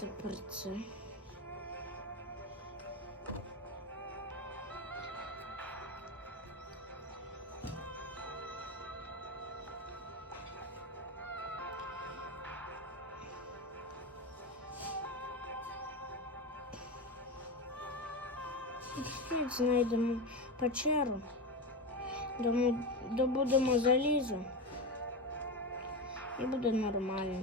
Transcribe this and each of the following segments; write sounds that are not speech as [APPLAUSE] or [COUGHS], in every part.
Тепер це. Знайдемо печеру, добудемо залізо і буде нормально.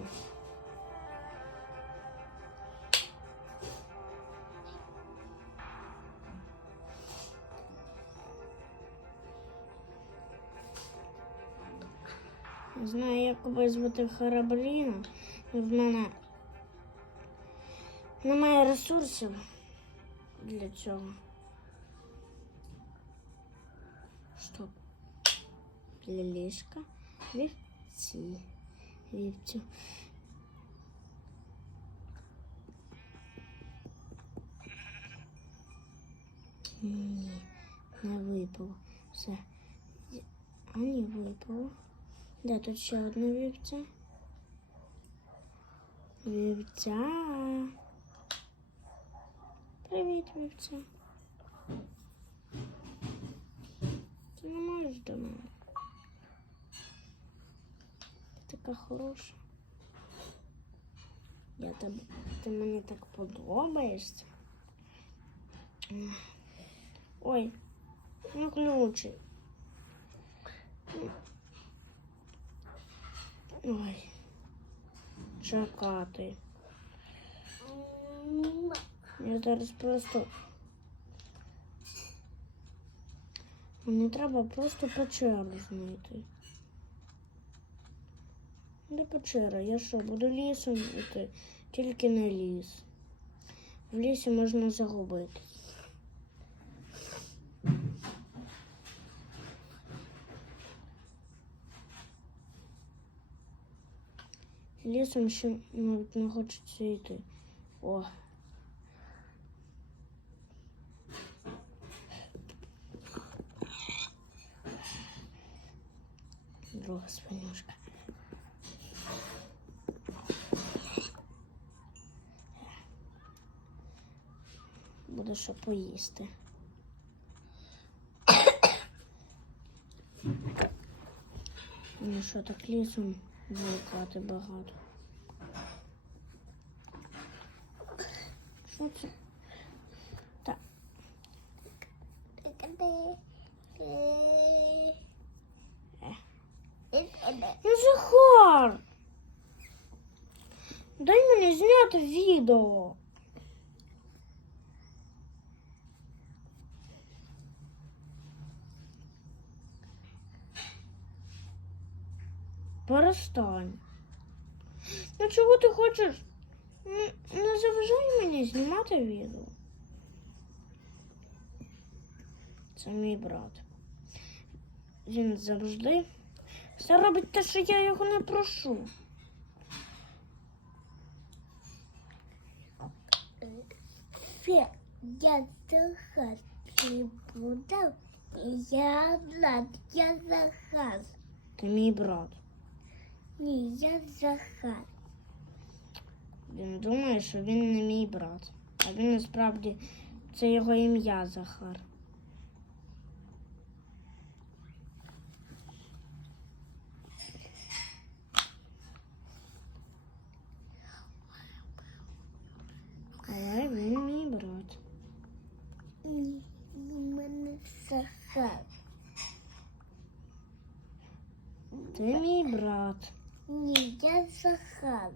знаю, як визвати Харабріна. В мене немає ресурсів для цього. Стоп. Для ліжка. Вівці. Вівцю. Ні, не випало. Все. А не випало. Де тут ще одна вівця? Вівця. Привіт, вівця. Ти не можеш до мене. Ти така хороша. Я тебе, ти мені так подобаєшся. Ой, ну ключик. Ой, чекати. Я зараз просто. Мені треба просто печеру знайти. Де печера? Я що, буду лісом йти? Тільки не ліс. В лісі можна загубити. Лісом ще навіть не хочеться йти. О. Друга свинюшка. Буде що поїсти. [COUGHS] Ну що так лісом блукати багато. Що це? Так. Ну, Захар! Дай мені зняти відео. Перестань. Ну чого ти хочеш? Не заважай мені знімати відео. Це мій брат. Він завжди все робить те, що я його не прошу. Фе, я Захар прибудав. Я Влад, я Захар. Ти мій брат. Ні, я Захар. Він думає, що він не мій брат. А він насправді це його ім'я Захар. Але він мій брат. Ні, у мене Захар. Ти мій брат. Ні, я Захар.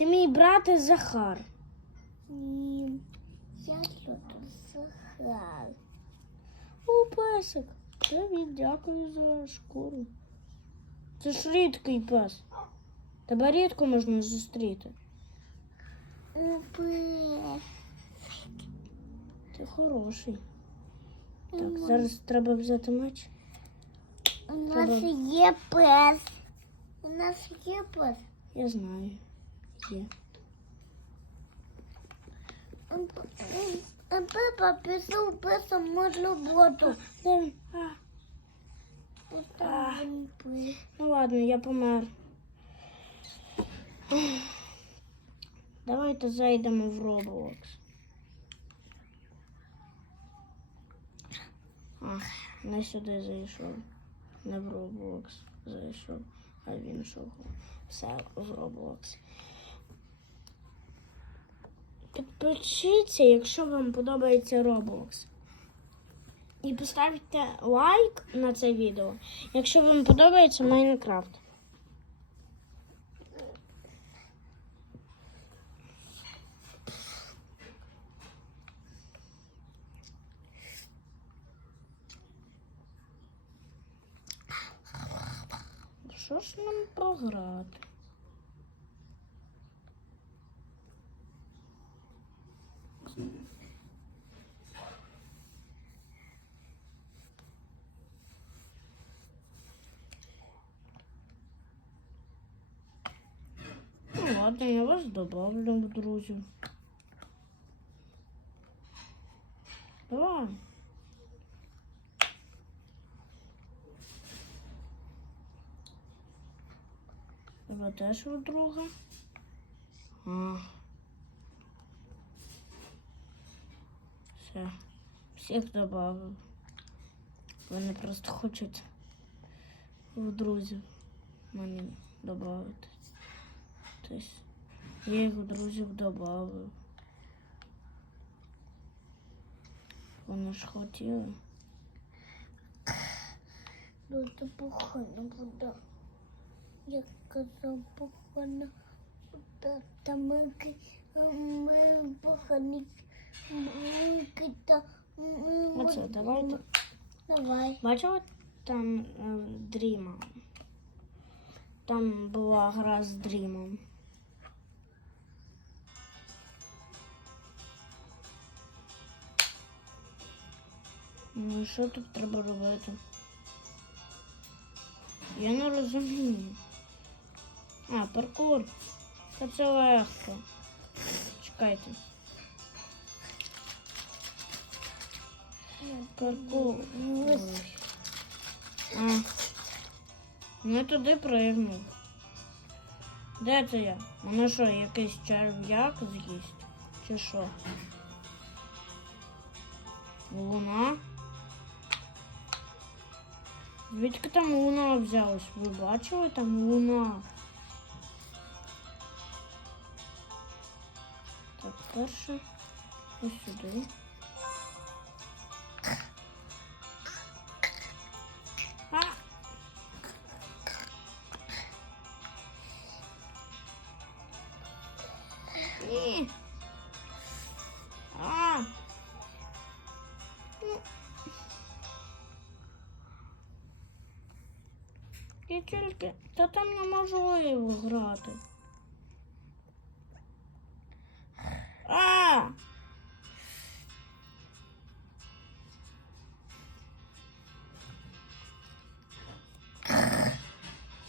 Ти мій брат Захар. Ні, я тут Захар. О, песик. Привіт, дякую за шкуру. Це ж рідкий пес. Тебе рідко можна зустріти. Ти хороший. Так, зараз треба взяти меч. У нас є пес. У нас є пес. Я знаю. Є. А папа пішов песом на роботу. Де він? А, От там він пив. ну ладно, я помер. Давайте зайдемо в Roblox. Ах, не сюди зайшов. Не в Roblox зайшов, а в іншого. Все в Roblox. Підпишіться, якщо вам подобається Roblox. І поставте лайк на це відео, якщо вам подобається Майнкрафт. Що ж нам пограти? ладно, я вас добавлю в друзі. Давай. Ви теж у друга? А. Все. Всіх добавив. Вони просто хочуть в друзів мені додати. Тобто я в друзів додав. Вони ж хотіли. Ну, це погано буде. Я казав погано буде. Та ми, ми погані. Ми кита. Оце, давайте. Давай. Бачила там е, Дріма? Там була гра з Дрімом. Ну і що тут треба робити? Я не розумію. А, паркур. Та це легко. Чекайте. Паркур. А. Не туди пригнув. Де це я? Мене що, якийсь черв'як з'їсть? Чи що? Луна? Звідки там луна взялась? Ви бачили там луна? Так, перше. Ось сюди. І тільки, та там неможливо грати. А!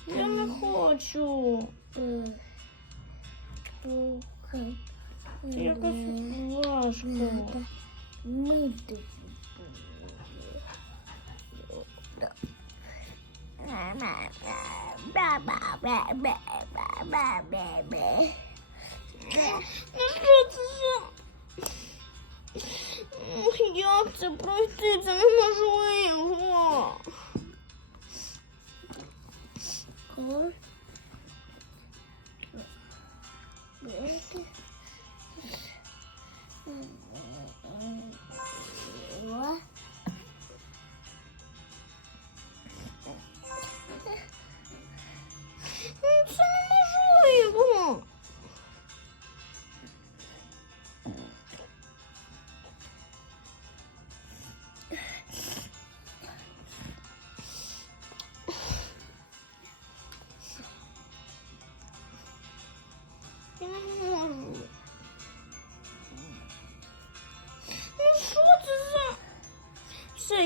Я не хочу. Е, Якось важко. Надо мити. Ну що це? Ну, це? Це неможливо.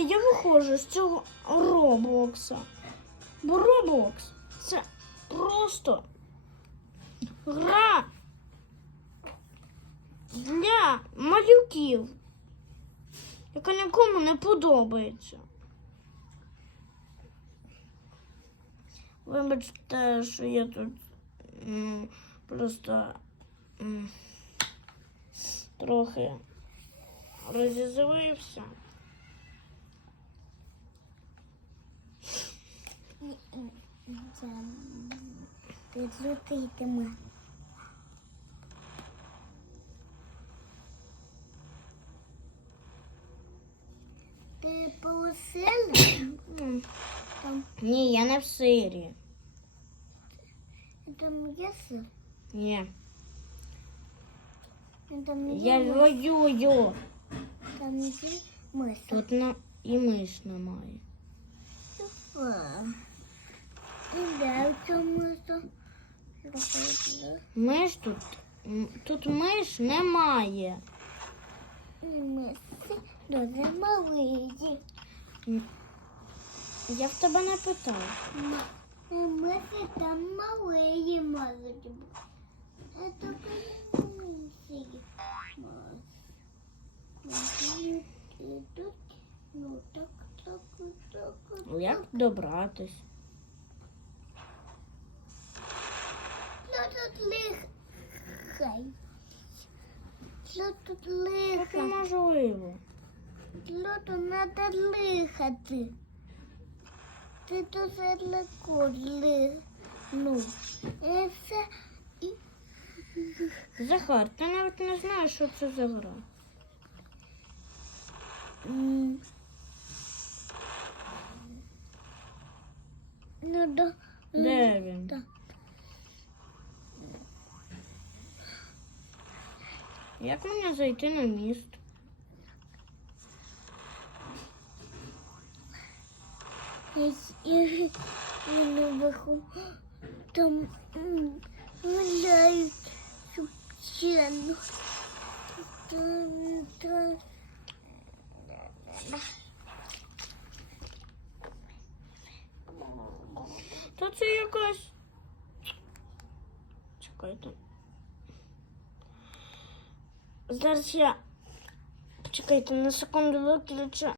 Я виходжу з цього Роблокса. Бо Роблокс це просто гра для малюків, яка нікому не подобається. Вибачте, що я тут м, просто м, трохи розізлився. Це підлетитиме. Ти полосила? М, Там, Ні, я не в сирі. там є сир? Ні. Там є, Я мис- воюю. там є миса. Тут на... і миш немає. Опа. Миш тут. Тут миш немає. І миси дуже малі. Я в тебе не питав. Миси там малі можуть бути. Як добратись? Що тут лихай? Що тут Як лихай? неможливо. Лото треба лихати. Ти дуже легко ли. Ну, і це Захар, ти навіть не знаєш, що це за гра. Як мені зайти на міст? Я, не виху. Там гуляють субчину. Там, там, Та це якась. Чекайте. Зараз я. Почекайте, на секунду виключу